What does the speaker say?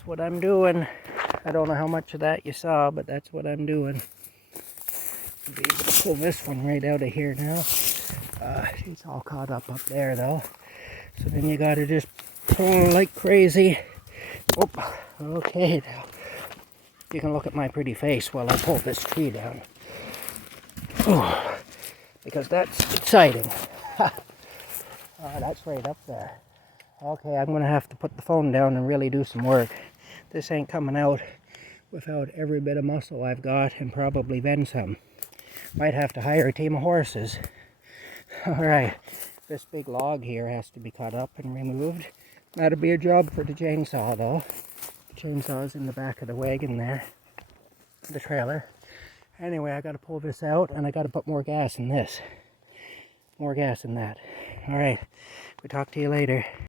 that's what I'm doing. I don't know how much of that you saw, but that's what I'm doing. I'll be able to pull this one right out of here now. It's all caught up there though. So then you gotta just pull like crazy. Oh, okay now. You can look at my pretty face while I pull this tree down. Oh, because that's exciting. That's right up there. Okay, I'm gonna have to put the phone down and really do some work. This ain't coming out without every bit of muscle I've got, and probably then some. Might have to hire a team of horses. Alright, this big log here has to be cut up and removed. That'll be a job for the chainsaw though. The chainsaw's in the back of the wagon there, the trailer. Anyway, I gotta pull this out and I gotta put more gas in this. More gas in that. Alright, we'll talk to you later.